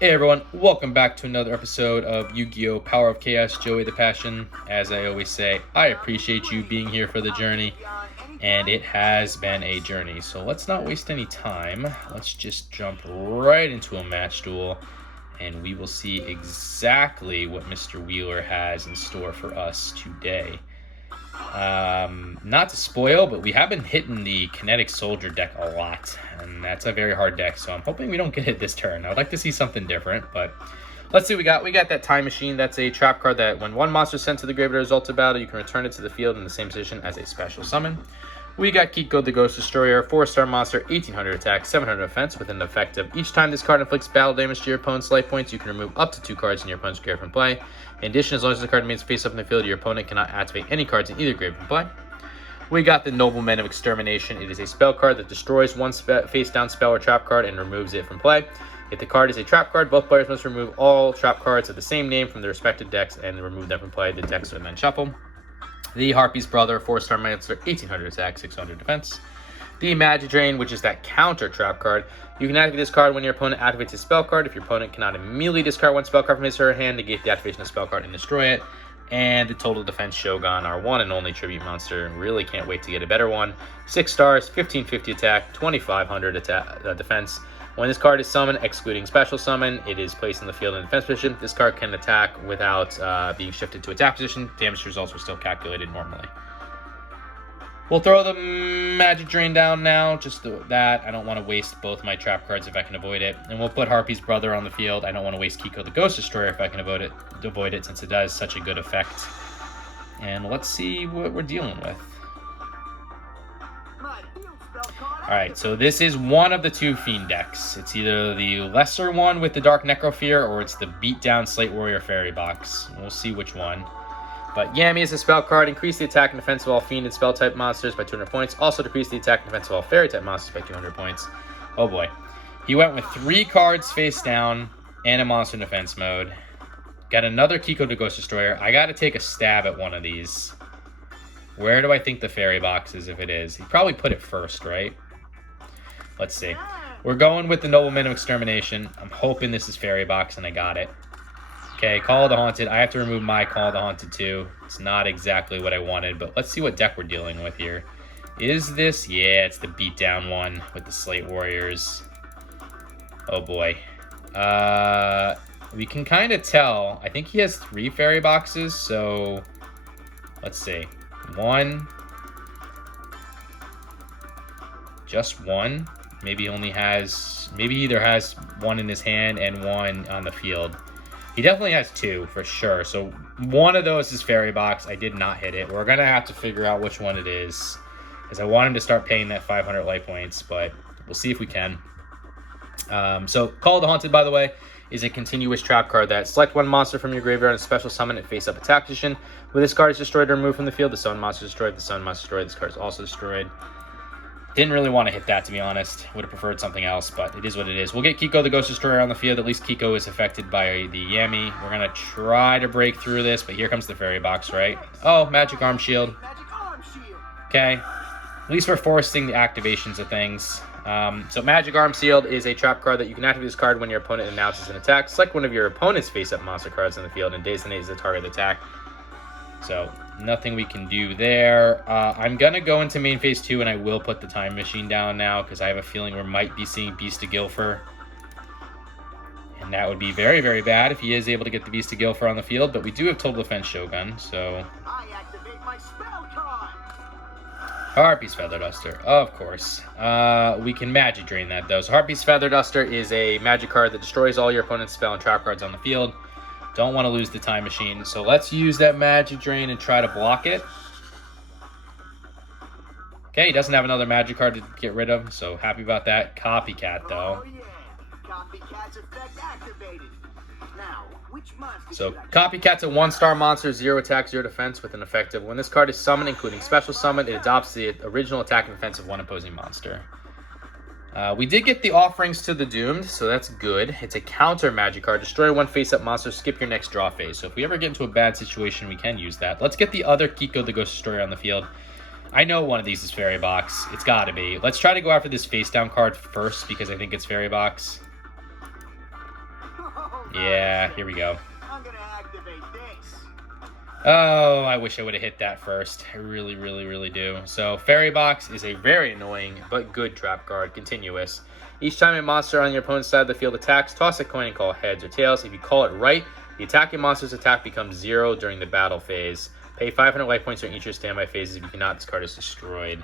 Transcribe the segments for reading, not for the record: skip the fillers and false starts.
Hey everyone, welcome back to another episode of Yu-Gi-Oh! Power of Chaos, Joey the Passion. As I always say, I appreciate you being here for the journey, and it has been a journey. So let's not waste any time. Let's just jump right into a match duel, and we will see exactly what Mr. Wheeler has in store for us today. Not to spoil, but we have been hitting the Kinetic Soldier deck a lot, and that's a very hard deck, so I'm hoping we don't get hit this turn. I would like to see something different, but let's see what we got. We got that Time Machine. That's a trap card that when one monster is sent to the graveyard as ultimate battle, you can return it to the field in the same position as a special summon. We got Kiko the Ghost Destroyer, 4-star monster, 1800 attack, 700 defense with an effect of each time this card inflicts battle damage to your opponent's life points, you can remove up to 2 cards in your opponent's graveyard from play. In addition, as long as the card remains face up in the field, your opponent cannot activate any cards in either graveyard from play. We got the Nobleman of Extermination. It is a spell card that destroys one face-down spell or trap card and removes it from play. If the card is a trap card, both players must remove all trap cards of the same name from their respective decks and remove them from play. The decks are then shuffle. The Harpy's Brother, 4-star monster, 1800 attack, 600 defense. The Magic Drain, which is that counter trap card. You can activate this card when your opponent activates a spell card. If your opponent cannot immediately discard one spell card from his or her hand, negate the activation of spell card and destroy it. And the Total Defense Shogun, our one and only tribute monster. Really can't wait to get a better one. 6 stars, 1550 attack, 2500 defense. When this card is summoned, excluding special summon, it is placed in the field in defense position. This card can attack without being shifted to attack position. Damage results are still calculated normally. We'll throw the Magic Drain down now, just that. I don't want to waste both my trap cards if I can avoid it. And we'll put Harpy's Brother on the field. I don't want to waste Kiko the Ghost Destroyer if I can avoid it since it does such a good effect. And let's see what we're dealing with. Alright, so this is one of the two Fiend decks. It's either the lesser one with the Dark Necrofear, or it's the Beatdown Slate Warrior Fairy box. We'll see which one. But Yami is a spell card. Increase the attack and defense of all Fiend and spell type monsters by 200 points. Also decrease the attack and defense of all Fairy type monsters by 200 points. Oh boy. He went with 3 cards face down and a monster defense mode. Got another Kiko the Ghost Destroyer. I got to take a stab at one of these. Where do I think the Fairy box is if it is? He probably put it first, right? Let's see. We're going with the Nobleman of Extermination. I'm hoping this is Fairy box and I got it. Okay, Call of the Haunted. I have to remove my Call of the Haunted too. It's not exactly what I wanted, but let's see what deck we're dealing with here. Is this? Yeah, it's the beatdown one with the Slate Warriors. Oh boy. We can kind of tell. I think he has 3 Fairy boxes, so let's see. 1. Just 1. Maybe he either has 1 in his hand and 1 on the field. He definitely has 2 for sure. So one of those is Fairy box. I did not hit it. We're going to have to figure out which one it is, because I want him to start paying that 500 life points, but we'll see if we can. So Call of the Haunted, by the way, is a continuous trap card that select one monster from your graveyard and special summon it face up attack position. When this card is destroyed or removed from the field, the summon monster is destroyed. The summon monster is destroyed. This card is also destroyed. Didn't really want to hit that, to be honest. Would have preferred something else, but it is what it is. We'll get Kiko the Ghost Destroyer on the field. At least Kiko is affected by the Yami. We're going to try to break through this, but here comes the Fairy box, right? Oh, Magic Arm Shield. Okay. At least we're forcing the activations of things. So Magic Arm Shield is a trap card that you can activate this card when your opponent announces an attack. Select one of your opponent's face-up monster cards on the field and designate as the target of the attack. So nothing we can do there. I'm going to go into main phase 2, and I will put the Time Machine down now, because I have a feeling we might be seeing Beast of Gilfer. And that would be very, very bad if he is able to get the Beast of Gilfer on the field, but we do have Total Defense Shogun, so... I activate my spell card. Harpy's Feather Duster, of course. We can Magic Drain that, though. So Harpy's Feather Duster is a magic card that destroys all your opponent's spell and trap cards on the field. Don't want to lose the Time Machine, so let's use that Magic Drain and try to block it. Okay, he doesn't have another magic card to get rid of, so happy about that. Copycat, though. Oh yeah, Copycat's effect activated. Now, which monster So should I Copycat's a 1-star monster, 0 attack, 0 defense with an effective. When this card is summoned, including special summon, it adopts the original attack and defense of one opposing monster. We did get the Offerings to the Doomed, so that's good. It's a counter magic card. Destroy one face-up monster, skip your next draw phase. So if we ever get into a bad situation, we can use that. Let's get the other Kiko the Ghost Destroyer on the field. I know one of these is Fairy Box. It's got to be. Let's try to go after this face-down card first, because I think it's Fairy Box. Yeah, here we go. I'm gonna activate this. Oh, I wish I would have hit that first. I really, really, really do. So, Fairy Box is a very annoying but good trap card. Continuous. Each time a monster on your opponent's side of the field attacks, toss a coin and call heads or tails. If you call it right, the attacking monster's attack becomes 0 during the battle phase. Pay 500 life points during each of your standby phases. If you cannot, this card is destroyed.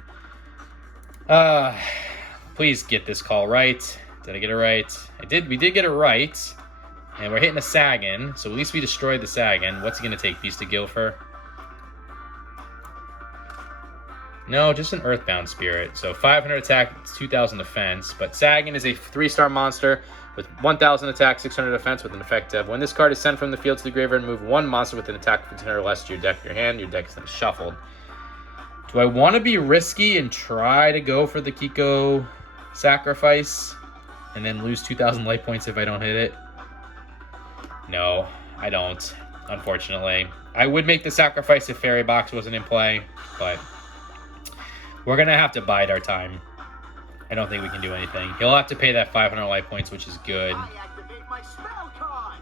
Please get this call right. Did I get it right? I did. We did get it right. And we're hitting a Sagan, so at least we destroyed the Sagan. What's he going to take? Beast of Gilfer? No, just an Earthbound Spirit. So 500 attack, 2,000 defense. But Sagan is a 3-star monster with 1,000 attack, 600 defense with an effect of when this card is sent from the field to the graveyard, move one monster with an attack of 10 or less to your deck or your hand. Your deck is then shuffled. Do I want to be risky and try to go for the Kiko sacrifice and then lose 2,000 life points if I don't hit it? No, I don't, unfortunately. I would make the sacrifice if Fairy Box wasn't in play, but we're going to have to bide our time. I don't think we can do anything. He'll have to pay that 500 life points, which is good. I activate my spell card.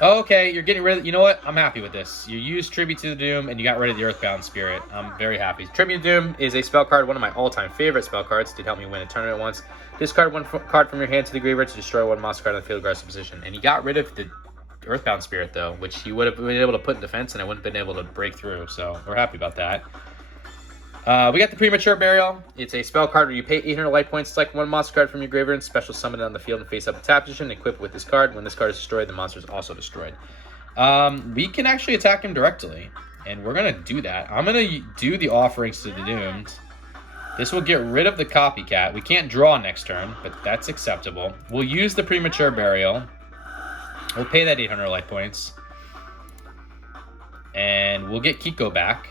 Okay, you're getting rid of... You know what? I'm happy with this. You used Tribute to the Doom, and you got rid of the Earthbound Spirit. I'm very happy. Tribute to Doom is a spell card, one of my all-time favorite spell cards. Did help me win a tournament once. Discard one card from your hand to the graveyard to destroy one monster card on the field aggressive position. And he got rid of the Earthbound Spirit, though, which he would have been able to put in defense, and I wouldn't have been able to break through. So we're happy about that. We got the Premature Burial. It's a spell card where you pay 800 life points, select one monster card from your graveyard, and special summon it on the field and face up the tap position, equip it with this card. When this card is destroyed, the monster is also destroyed. We can actually attack him directly, and we're going to do that. I'm going to do the Offerings to the Doomed. This will get rid of the Copycat. We can't draw next turn, but that's acceptable. We'll use the Premature Burial. We'll pay that 800 life points. And we'll get Kiko back.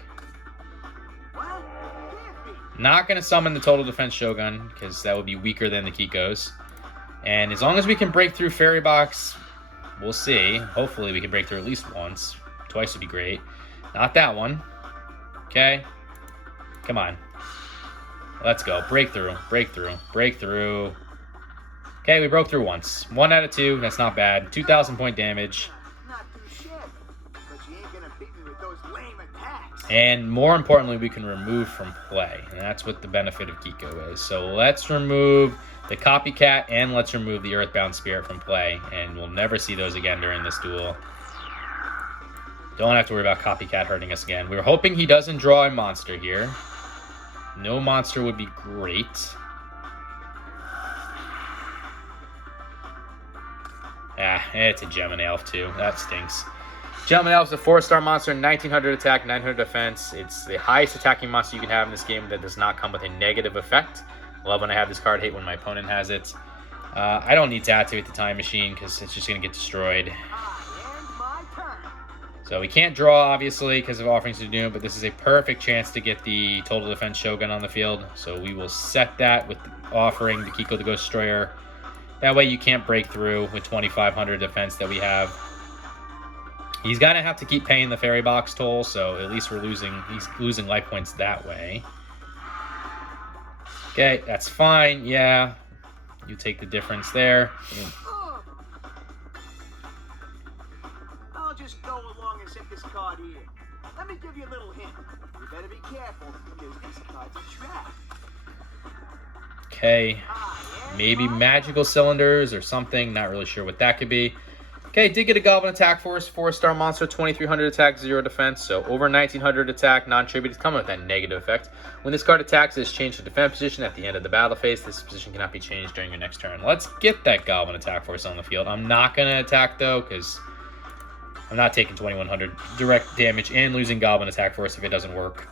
Not going to summon the Total Defense Shogun, because that would be weaker than the Kikos. And as long as we can break through Fairy Box, we'll see. Hopefully we can break through at least once. Twice would be great. Not that one. Okay. Come on. Let's go. Breakthrough. Breakthrough. Breakthrough. Okay, we broke through once. 1 out of 2. That's not bad. 2,000 point damage. Not too shabby, but you ain't gonna beat me with those lame attacks. And more importantly, we can remove from play. And that's what the benefit of Kiko is. So let's remove the Copycat and let's remove the Earthbound Spirit from play. And we'll never see those again during this duel. Don't have to worry about Copycat hurting us again. We were hoping he doesn't draw a monster here. No monster would be great. It's a Gemini Elf too. That stinks. Gemini Elf is a 4-star monster, 1900 attack, 900 defense. It's the highest attacking monster you can have in this game that does not come with a negative effect. I love when I have this card, hate when my opponent has it. I don't need to activate the Time Machine because it's just going to get destroyed. So we can't draw, obviously, because of Offerings to Doom, but this is a perfect chance to get the Total Defense Shogun on the field. So we will set that with the Offering, the Kiko the Ghost Destroyer. That way you can't break through with 2,500 defense that we have. He's going to have to keep paying the Fairy Box toll, so at least he's losing life points that way. Okay, that's fine, yeah. You take the difference there. I'll just go along and set this card here. Let me give you a little hint. You better be careful, because this card's a trap. Okay, maybe magical cylinders or something. Not really sure what that could be. Okay, did get a Goblin Attack Force, 4-star monster, 2,300 attack, 0 defense. So over 1,900 attack, non-tribute is coming with that negative effect. When this card attacks, it is changed to defense position at the end of the battle phase. This position cannot be changed during your next turn. Let's get that Goblin Attack Force on the field. I'm not going to attack though, because I'm not taking 2,100 direct damage and losing Goblin Attack Force if it doesn't work.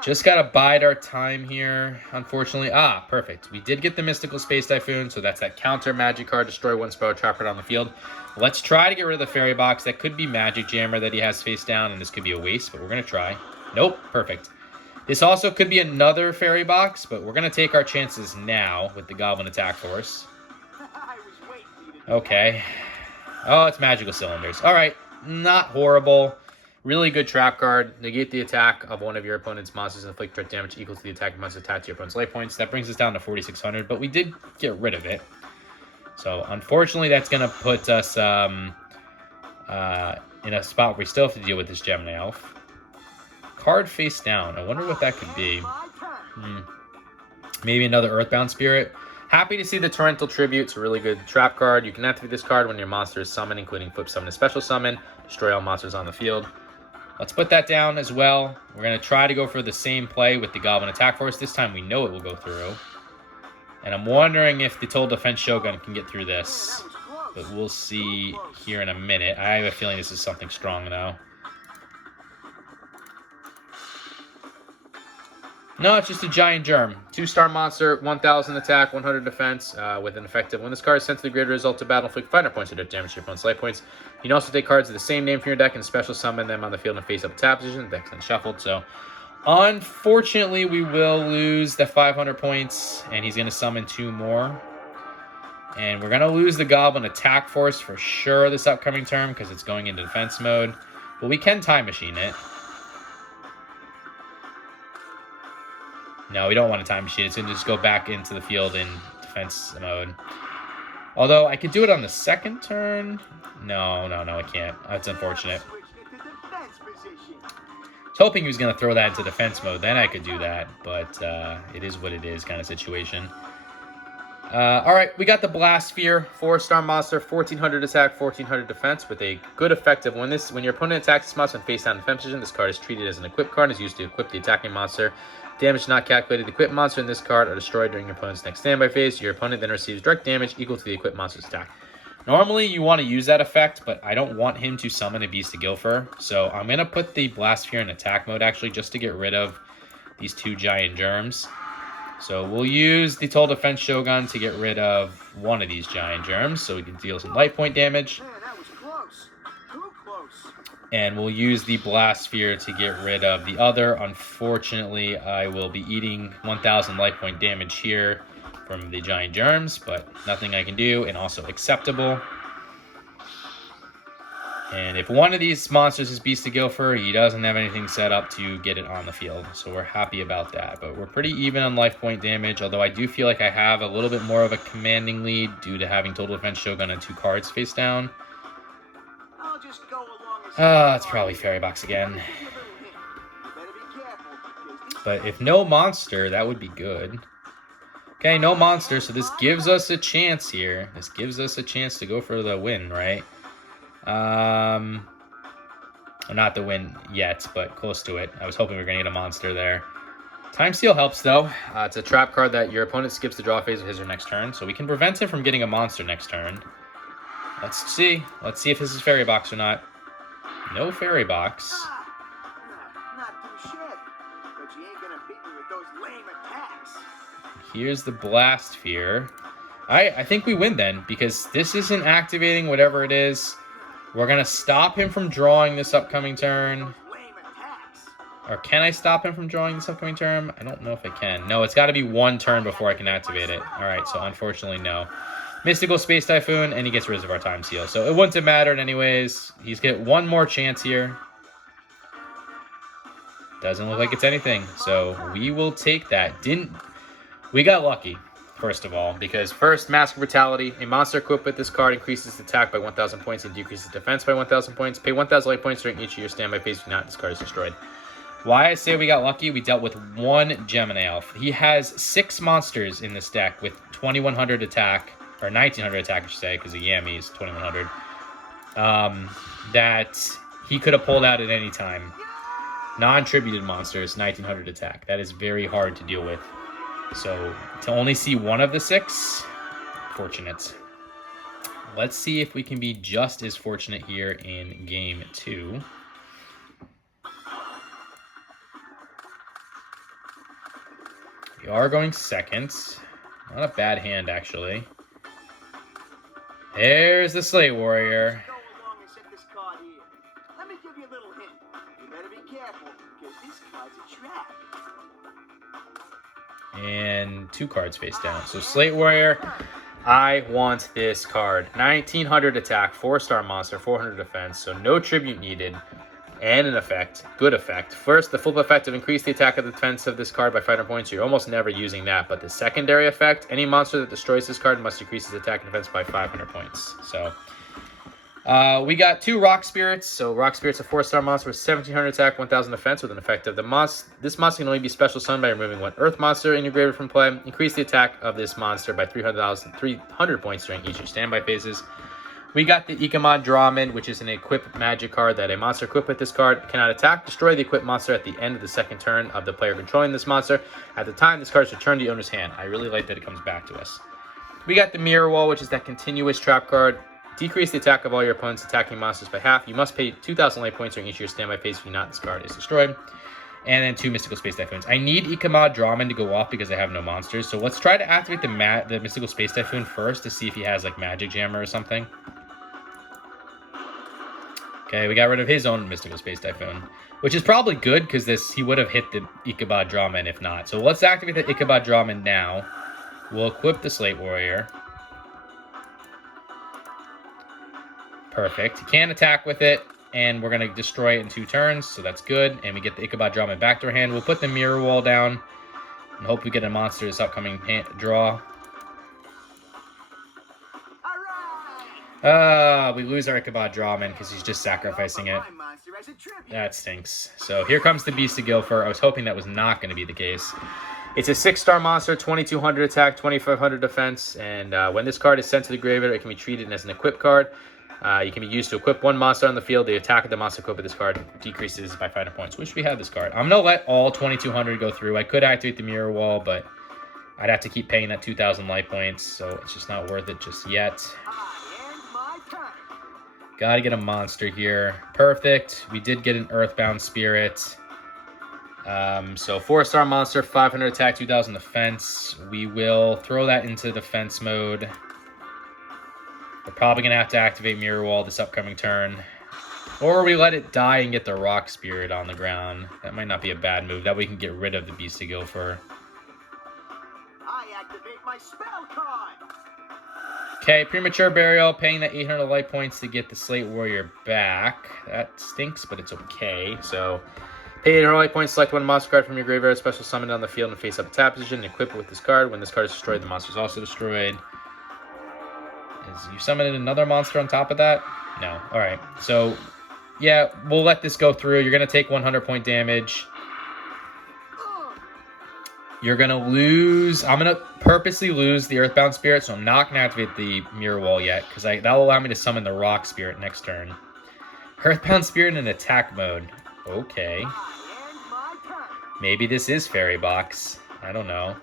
Just gotta bide our time here, unfortunately. Perfect. We did get the Mystical Space Typhoon, so that's that counter magic card, destroy one spell, trap card on the field. Let's try to get rid of the Fairy Box. That could be Magic Jammer that he has face down, and this could be a waste, but we're gonna try. Nope, perfect. This also could be another Fairy Box, but we're gonna take our chances now with the Goblin Attack Force. Okay. Oh, it's Magical Cylinders. All right, not horrible. Really good trap card. Negate the attack of one of your opponent's monsters and inflict direct damage equal to the attack monster attached to your opponent's life points. That brings us down to 4,600, but we did get rid of it. So unfortunately, that's going to put us in a spot where we still have to deal with this Gemini Elf. Card face down. I wonder what that could be. Maybe another Earthbound Spirit. Happy to see the Torrential Tribute. It's a really good trap card. You can activate this card when your monster is summoned, including flip summon and special summon. Destroy all monsters on the field. Let's put that down as well. We're going to try to go for the same play with the Goblin Attack Force. This time we know it will go through. And I'm wondering if the Total Defense Shogun can get through this. But we'll see here in a minute. I have a feeling this is something strong, though. No, it's just a Giant Germ. 2-star monster, 1,000 attack, 100 defense, with an effective. When this card is sent to the grid, result to battle, inflict 500 points of damage to your opponent's life points. You can also take cards of the same name from your deck and special summon them on the field in a face-up attack position. The deck's then shuffled, so unfortunately we will lose the 500 points, and he's going to summon 2 more. And we're going to lose the Goblin Attack Force for sure this upcoming turn because it's going into defense mode. But we can Time Machine it. No, we don't want to Time Machine. It's going to just go back into the field in defense mode. Although, I could do it on the second turn. No, I can't. That's unfortunate. I was hoping he was going to throw that into defense mode. Then I could do that. But it is what it is kind of situation. Alright, we got the Blast Sphere. 4-star monster, 1,400 attack, 1,400 defense with a good effective. When your opponent attacks this monster in face down defense position, this card is treated as an equipped card and is used to equip the attacking monster. Damage not calculated. The equipped monster in this card are destroyed during your opponent's next standby phase. Your opponent then receives direct damage equal to the equipped monster's attack. Normally, you want to use that effect, but I don't want him to summon a Beast of Gilfer. So I'm going to put the Blast Sphere in attack mode, actually, just to get rid of these 2 Giant Germs. So we'll use the Total Defense Shogun to get rid of one of these Giant Germs, so we can deal some life point damage. Man, that was close. Too close. And we'll use the Blast Sphere to get rid of the other. Unfortunately, I will be eating 1,000 life point damage here from the Giant Germs, but nothing I can do, and also acceptable. And if one of these monsters is Beast of Gilfer, he doesn't have anything set up to get it on the field. So we're happy about that. But we're pretty even on life point damage, although I do feel like I have a little bit more of a commanding lead due to having Total Defense Shogun and 2 cards face down. I'll just go along It's probably Fairy Box again. But if no monster, that would be good. Okay, no monster, so this gives us a chance here. This gives us a chance to go for the win, right? Not the win yet, but close to it. I was hoping we were going to get a monster there. Time Seal helps, though. It's a trap card that your opponent skips the draw phase of his or next turn, so we can prevent him from getting a monster next turn. Let's see. Let's see if this is Fairy Box or not. No Fairy Box. Not too shabby, but you ain't gonna beat me with those lame attacks. Here's the Blast Sphere. I think we win then, because this isn't activating whatever it is. We're going to stop him from drawing this upcoming turn. Or can I stop him from drawing this upcoming turn? I don't know if I can. No, it's got to be 1 turn before I can activate it. Alright, so unfortunately, no. Mystical Space Typhoon, and he gets rid of our Time Seal. So it wouldn't have mattered anyways. He's got 1 more chance here. Doesn't look like it's anything. So we will take that. We got lucky. First of all, because first, Mask of Brutality. A monster equipped with this card increases attack by 1,000 points and decreases defense by 1,000 points. Pay 1,000 life points during each of your standby phase. If not, this card is destroyed. Why I say we got lucky, we dealt with 1 Gemini Elf. He has 6 monsters in this deck with 2,100 attack, or 1,900 attack, I should say, because the Yami is 2,100. That he could have pulled out at any time. Non-tributed monsters, 1,900 attack. That is very hard to deal with. So, to only see 1 of the 6, fortunate. Let's see if we can be just as fortunate here in game 2. We are going second. Not a bad hand, actually. There's the Slate Warrior. Go along and set this card here. Let me give you a little hint. You better be careful, because this card's a trap. And 2 cards face down. So Slate Warrior, I want this card. 1,900 attack, 4-star monster, 400 defense, so no tribute needed. and an effect. Good effect. First, the flip effect of increase the attack of the defense of this card by 500 points. You're almost never using that. But the secondary effect, any monster that destroys this card must decrease its attack and defense by 500 points. So we got 2 Rock Spirits. So Rock Spirit's a 4-star monster with 1700 attack, 1000 defense with an effect of the monster. This monster can only be special summoned by removing 1 Earth monster in your graveyard from play. Increase the attack of this monster by 300 points during each of your standby phases. We got the Ikamad Drawman, which is an equipped magic card that a monster equipped with this card cannot attack. Destroy the equipped monster at the end of the second turn of the player controlling this monster. At the time this card is returned to the owner's hand. I really like that it comes back to us. We got the Mirror Wall, which is that continuous trap card. Decrease the attack of all your opponent's attacking monsters by half. You must pay 2,000 life points during each of your standby phase. If you not, this card is destroyed. And then 2 Mystical Space Typhoons. I need Ikamad Drawman to go off because I have no monsters. So let's try to activate the Mystical Space Typhoon first to see if he has like Magic Jammer or something. Okay, we got rid of his own Mystical Space Typhoon, which is probably good because he would have hit the Ichabod Drawman if not. So let's activate the Ichabod Drawman now. We'll equip the Slate Warrior. Perfect. He can't attack with it, and we're going to destroy it in 2 turns, so that's good. And we get the Ichabod Drawman back to our hand. We'll put the Mirror Wall down and hope we get a monster this upcoming draw. We lose our Ichabod Drawman because he's just sacrificing it. That stinks. So here comes the Beast of Guilford. I was hoping that was not going to be the case. It's a 6-star monster, 2200 attack, 2500 defense, and when this card is sent to the graveyard, it can be treated as an equip card. You can be used to equip 1 monster on the field. The attack of the monster equipped with this card decreases by 500 points. Wish we had this card. I'm going to let all 2200 go through. I could activate the Mirror Wall, but I'd have to keep paying that 2,000 life points, so it's just not worth it just yet. Gotta get a monster here. Perfect. We did get an Earthbound Spirit. So 4-star monster, 500 attack, 2000 defense. We will throw that into defense mode. We're probably going to have to activate Mirror Wall this upcoming turn. Or we let it die and get the Rock Spirit on the ground. That might not be a bad move. That way we can get rid of the Beast of Guilford. I activate my spell card. Okay, Premature Burial, paying that 800 life points to get the Slate Warrior back. That stinks, but it's okay. So, pay 800 life points, select 1 monster card from your graveyard, special summon it on the field and face up attack position, and equip it with this card. When this card is destroyed, the monster is also destroyed. You summoned another monster on top of that? No. Alright, so, yeah, we'll let this go through. You're going to take 100 point damage. You're going to lose... I'm going to purposely lose the Earthbound Spirit, so I'm not going to activate the Mirror Wall yet, because that'll allow me to summon the Rock Spirit next turn. Earthbound Spirit in attack mode. Okay. Maybe this is Fairy Box. I don't know.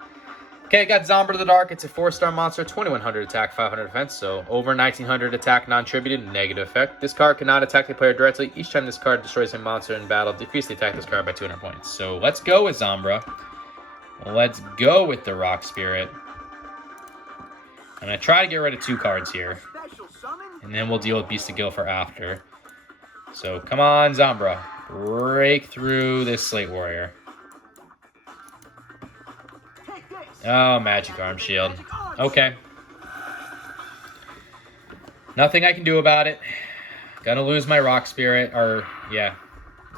Okay, got Zombra the Dark. It's a 4-star monster, 2100 attack, 500 defense, so over 1900 attack, non-tributed, negative effect. This card cannot attack the player directly. Each time this card destroys a monster in battle, decrease the attack of this card by 200 points. So let's go with Zombra. Let's go with the Rock Spirit. I'm going to try to get rid of 2 cards here. And then we'll deal with Beast of Guilford after. So come on, Zombra. Break through this Slate Warrior. Oh, Magic Arm Shield. Okay. Nothing I can do about it. Gonna lose my Rock Spirit. Or, yeah.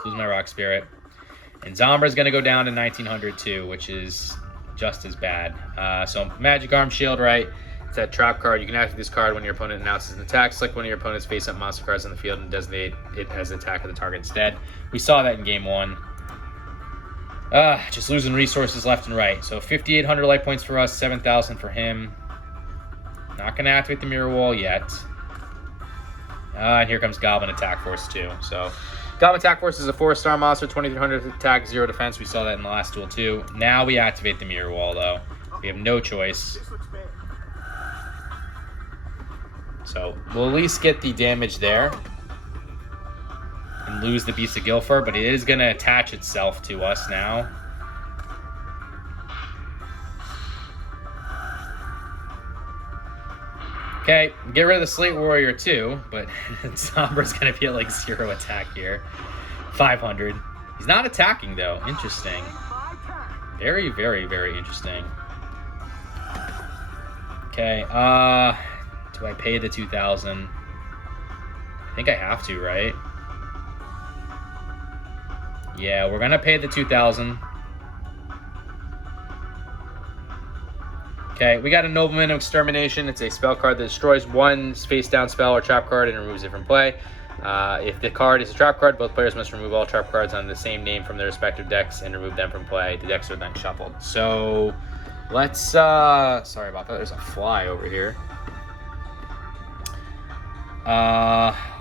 Lose my Rock Spirit. And Zombra's going to go down to 1900 too, which is just as bad. So Magic Arm Shield, right? It's that trap card. You can activate this card when your opponent announces an attack. Select one of your opponent's face-up monster cards on the field and designate it as the attack of the target instead. We saw that in Game 1. Just losing resources left and right. So 5,800 life points for us, 7,000 for him. Not going to activate the Mirror Wall yet. And here comes Goblin Attack Force too. So Goblin Attack Force is a 4-star monster, 2,300 attack, 0 defense. We saw that in the last duel too. Now we activate the Mirror Wall though. We have no choice. So we'll at least get the damage there. And lose the Beast of Guilford, but it is going to attach itself to us now. Okay, get rid of the Slate Warrior too, but Zombra's going to be at like 0 attack here. 500. He's not attacking though. Interesting. Very, very, very interesting. Okay, do I pay the 2,000? I think I have to, right? Yeah, we're gonna pay the 2,000. Okay, we got a Nobleman of Extermination. It's a spell card that destroys one face-down spell or trap card and removes it from play. If the card is a trap card, both players must remove all trap cards on the same name from their respective decks and remove them from play. The decks are then shuffled. So, let's... sorry about that. There's a fly over here.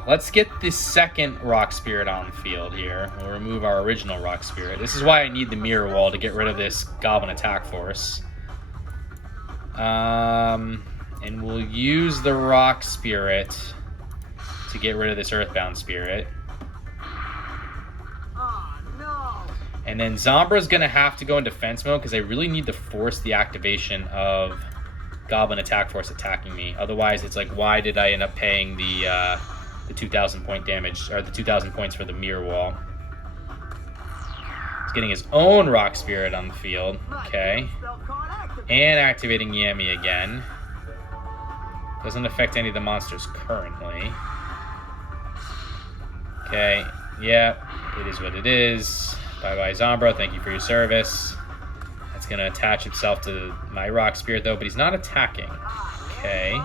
Let's get the second Rock Spirit on the field here. We'll remove our original Rock Spirit. This is why I need the Mirror Wall to get rid of this Goblin Attack Force. And we'll use the Rock Spirit to get rid of this Earthbound Spirit. Oh, no. And then Zombra's going to have to go in defense mode because I really need to force the activation of Goblin Attack Force attacking me. Otherwise, it's like, why did I end up paying the 2,000 point damage, or the 2,000 points for the Mirror Wall? He's getting his own Rock Spirit on the field. Okay. And activating Yami again. Doesn't affect any of the monsters currently. Okay. Yeah, it is what it is. Bye-bye, Zombra. Thank you for your service. That's going to attach itself to my Rock Spirit, though, but he's not attacking. Okay.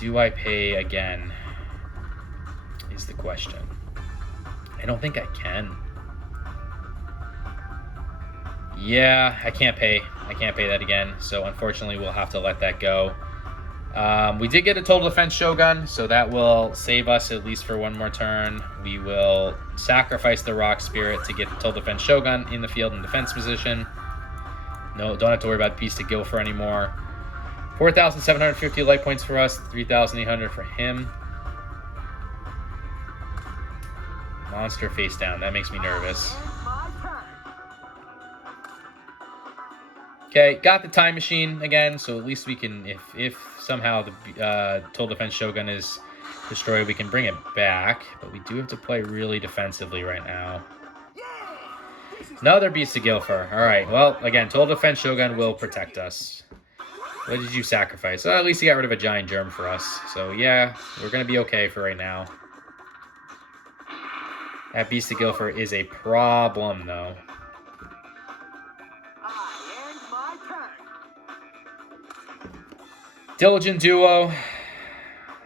Do I pay again? Is the question. I don't think I can. Yeah, I can't pay. I can't pay that again. So unfortunately, we'll have to let that go. We did get a Total Defense Shogun, so that will save us at least for one more turn. We will sacrifice the Rock Spirit to get the Total Defense Shogun in the field in defense position. No, don't have to worry about Beast of Guilford anymore. 4,750 life points for us, 3,800 for him. Monster face down. That makes me nervous. Okay, got the time machine again, so at least we can, if somehow the Total Defense Shogun is destroyed, we can bring it back. But we do have to play really defensively right now. Another Beast of Guilford. All right, well, again, Total Defense Shogun will protect us. What did you sacrifice? Well, at least you got rid of a giant germ for us. So, yeah, we're going to be okay for right now. That Beast of Guilford is a problem, though. Diligent Duo.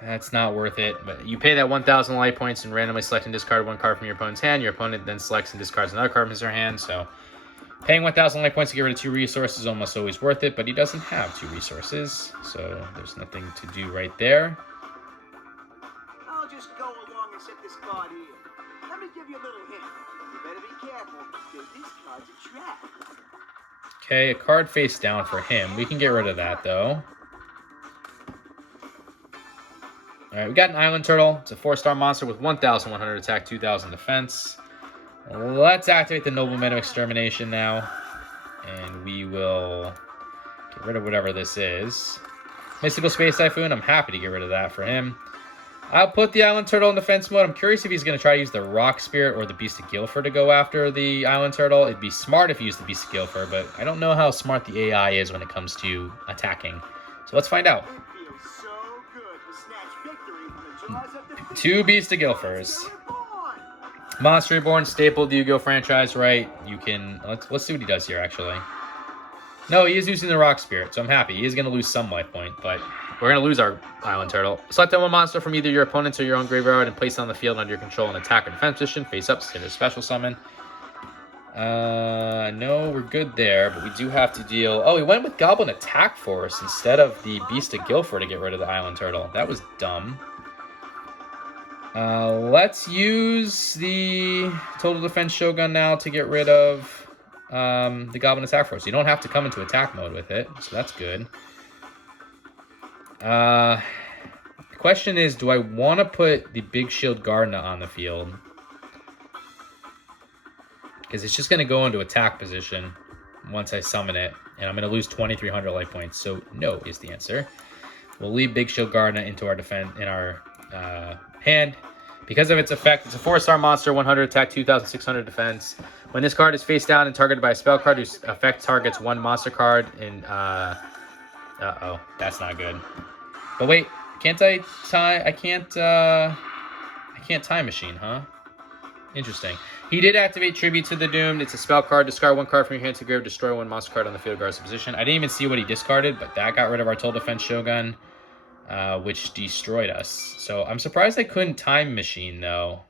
That's not worth it. But you pay that 1,000 life points and randomly select and discard one card from your opponent's hand. Your opponent then selects and discards another card from their hand. So paying 1,000 life points to get rid of 2 resources is almost always worth it. But he doesn't have 2 resources. So there's nothing to do right there. I'll just go along and set this card here. Let me give you a little hint. You better be careful, because this card's a trap. Okay, a card face down for him. We can get rid of that, though. Alright, we got an Island Turtle. It's a 4-star monster with 1,100 attack, 2,000 defense. Let's activate the Nobleman of Extermination now. And we will get rid of whatever this is. Mystical Space Typhoon, I'm happy to get rid of that for him. I'll put the Island Turtle in defense mode. I'm curious if he's going to try to use the Rock Spirit or the Beast of Guilford to go after the Island Turtle. It'd be smart if he used the Beast of Guilford, but I don't know how smart the AI is when it comes to attacking. So let's find out. 2 Beast of Guilfords. Monster Reborn, staple of the Yu-Gi-Oh franchise, right? You can... Let's see what he does here, actually. No, he is using the Rock Spirit, so I'm happy. He is going to lose some life point, but we're going to lose our Island Turtle. Select one monster from either your opponent's or your own graveyard and place it on the field under your control in attack or defense position. Face up, consider special summon. No, we're good there, but we do have to deal... Oh, we went with Goblin Attack Force instead of the Beast of Guilford to get rid of the Island Turtle. That was dumb. Let's use the Total Defense Shogun now to get rid of the Goblin Attack Force. You don't have to come into attack mode with it, so that's good. The question is, do I want to put the Big Shield Gardna on the field? Because it's just going to go into attack position once I summon it, and I'm going to lose 2,300 life points. So no is the answer. We'll leave Big Shield Gardna into our defense in our hand. Because of its effect, it's a 4-star monster, 100 attack, 2,600 defense. When this card is face down and targeted by a spell card whose effect targets one monster card, and uh-oh, that's not good. But wait, Can't I tie? I can't time machine, huh? Interesting. He did activate Tribute to the Doomed. It's a spell card. Discard one card from your hand to grave. Destroy one monster card on the field guard's position. I didn't even see what he discarded, but that got rid of our Total Defense Shogun, which destroyed us. So I'm surprised I couldn't Time Machine, though.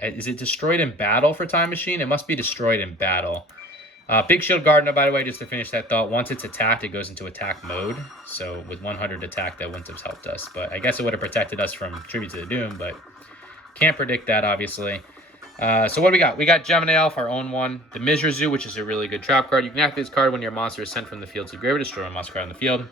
Is it destroyed in battle for Time Machine? It must be destroyed in battle. Big Shield Gardener, by the way, just to finish that thought, once it's attacked, it goes into attack mode. So with 100 attack, that wouldn't have helped us. But I guess it would have protected us from Tribute to the Doom, but can't predict that, obviously. So what do we got? We got Gemini Elf, our own one. The Mizra Zoo, which is a really good trap card. You can activate this card when your monster is sent from the field to the grave or destroy a monster card on the field.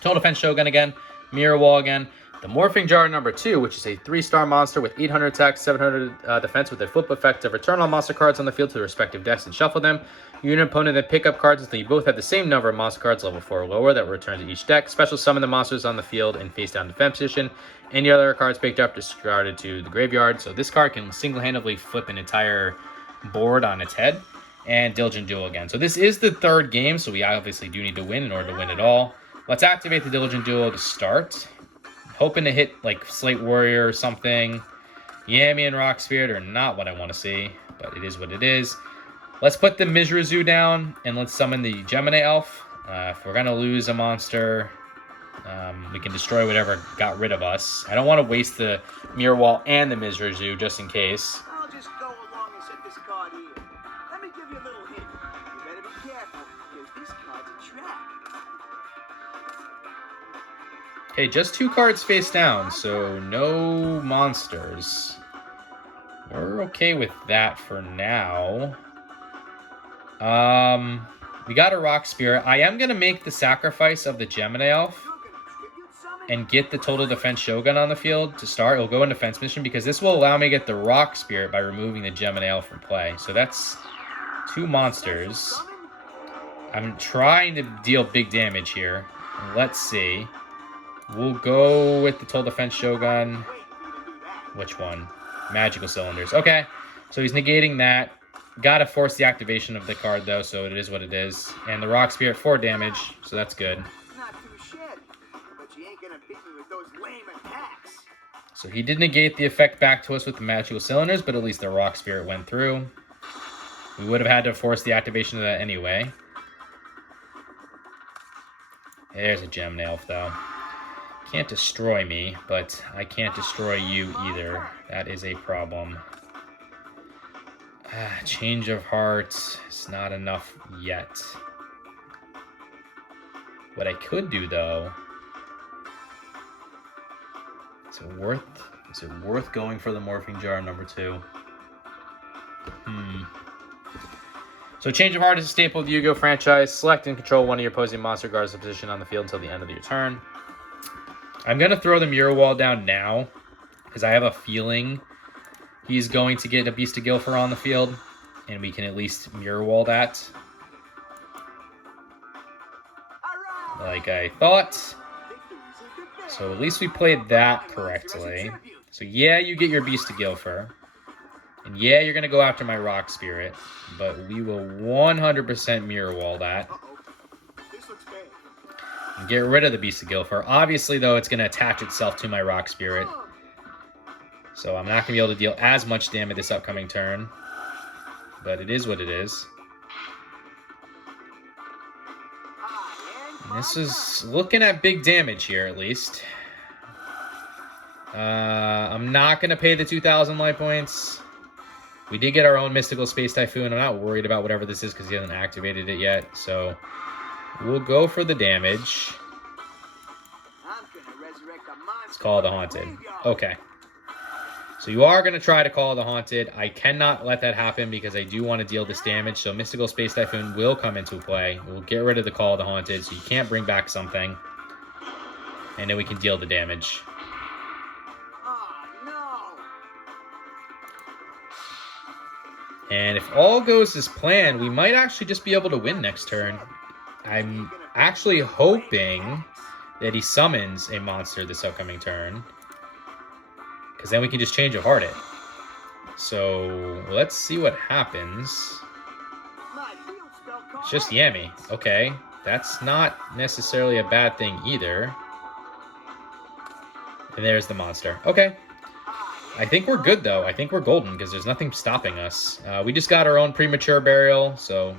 Total Defense Shogun again. Mirror Wall again. The Morphing Jar number 2, which is a 3-star monster with 800 attack, 700 defense with a flip effect of return all monster cards on the field to their respective decks and shuffle them. You and your opponent then pick up cards until you both have the same number of monster cards, level 4 or lower, that will return to each deck. Special summon the monsters on the field in face-down defense position. Any other cards picked up discarded to the graveyard. So this card can single-handedly flip an entire board on its head. And Diligent Duel again. So this is the third game, so we obviously do need to win in order to win it all. Let's activate the Diligent Duel to start. Hoping to hit like Slate Warrior or something. Yami and Rock Spirit are not what I want to see, but it is what it is. Let's put the Mizra Zoo down and let's summon the Gemini Elf. If we're going to lose a monster, we can destroy whatever got rid of us. I don't want to waste the Mirror Wall and the Mizra Zoo just in case. I'll just go along and set this card here. Let me give you a little hint. You better be careful, because this card's a trap. Okay, just 2 cards face down, so no monsters. We're okay with that for now. We got a Rock Spirit. I am going to make the sacrifice of the Gemini Elf and get the Total Defense Shogun on the field to start. It'll go in defense mission because this will allow me to get the Rock Spirit by removing the Gemini Elf from play. So that's 2 monsters. I'm trying to deal big damage here. Let's see. We'll go with the Total Defense Shogun. Which one? Magical Cylinders. Okay, so he's negating that. Gotta force the activation of the card, though, so it is what it is. And the Rock Spirit, 4 damage, so that's good. Not too shabby, but you ain't gonna beat me with those lame attacks. So he did negate the effect back to us with the Magical Cylinders, but at least the Rock Spirit went through. We would have had to force the activation of that anyway. There's a Gem Elf, though. Can't destroy me, but I can't destroy you either. That is a problem. Change of heart is not enough yet. What I could do, though, is it worth going for the Morphing Jar number 2? So Change of Heart is a staple of the Yu-Gi-Oh! Franchise. Select and control one of your opposing monster guards' position on the field until the end of your turn. I'm going to throw the Mirror Wall down now, because I have a feeling he's going to get a Beast of Guilford on the field, and we can at least Mirror Wall that. Like I thought. So at least we played that correctly. So yeah, you get your Beast of Guilford. And yeah, you're going to go after my Rock Spirit, but we will 100% Mirror Wall that. And get rid of the Beast of Guilford. Obviously, though, it's going to attach itself to my Rock Spirit. So I'm not going to be able to deal as much damage this upcoming turn. But it is what it is. And this is looking at big damage here, at least. I'm not going to pay the 2,000 life points. We did get our own Mystical Space Typhoon. I'm not worried about whatever this is because he hasn't activated it yet. So we'll go for the damage. Let's call the Haunted. Okay. So you are going to try to call the Haunted. I cannot let that happen because I do want to deal this damage. So Mystical Space Typhoon will come into play. We'll get rid of the Call of the Haunted so you can't bring back something. And then we can deal the damage. And if all goes as planned, we might actually just be able to win next turn. I'm actually hoping that he summons a monster this upcoming turn. Because then we can just Change of Heart it. So let's see what happens. It's just Yami. Okay. That's not necessarily a bad thing either. And there's the monster. Okay. I think we're good, though. I think we're golden because there's nothing stopping us. We just got our own premature burial, so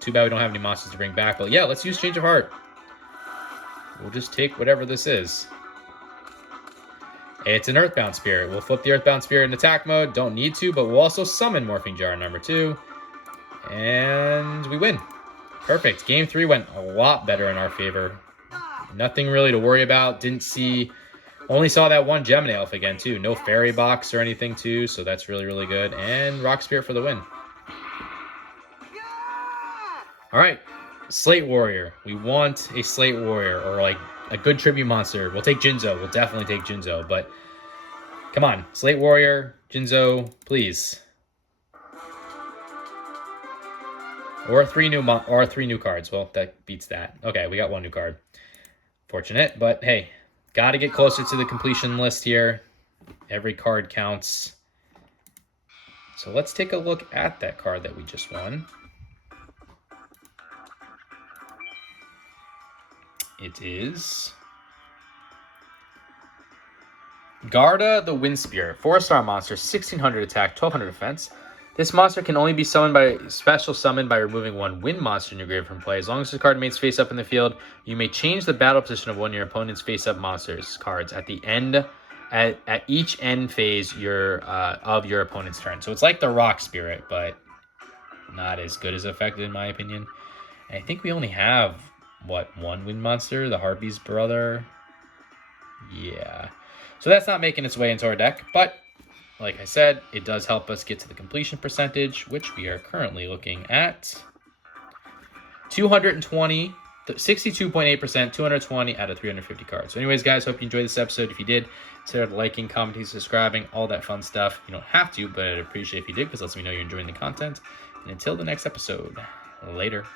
too bad we don't have any monsters to bring back. But yeah, let's use Change of Heart. We'll just take whatever this is. It's an Earthbound Spirit. We'll flip the Earthbound Spirit in attack mode. Don't need to, but we'll also summon Morphing Jar number 2. And we win. Perfect. Game 3 went a lot better in our favor. Nothing really to worry about. Only saw that one Gemini Elf again, too. No Fairy Box or anything, too, so that's really, really good. And Rock Spirit for the win. All right. Slate Warrior. We want a Slate Warrior or, like, a good tribute monster. We'll take Jinzo. We'll definitely take Jinzo, but come on. Slate Warrior, Jinzo, please. Or three new cards. Well, that beats that. Okay, we got 1 new card. Fortunate, but hey, got to get closer to the completion list here. Every card counts. So let's take a look at that card that we just won. It is Garda the Wind Spirit. 4-star monster, 1600 attack, 1200 defense. This monster can only be summoned by special summon by removing 1 wind monster in your grave from play. As long as the card remains face up in the field, you may change the battle position of one of your opponent's face up monsters cards at the end at each end phase of your opponent's turn. So it's like the Rock Spirit, but not as good as effective in my opinion. And I think we only have 1 wind monster, the Harpy's brother. Yeah. So that's not making its way into our deck, but like I said, it does help us get to the completion percentage, which we are currently looking at 220, 62.8%, 220 out of 350 cards. So anyways, guys, hope you enjoyed this episode. If you did, consider liking, commenting, subscribing, all that fun stuff. You don't have to, but I'd appreciate if you did because it lets me know you're enjoying the content. And until the next episode, later.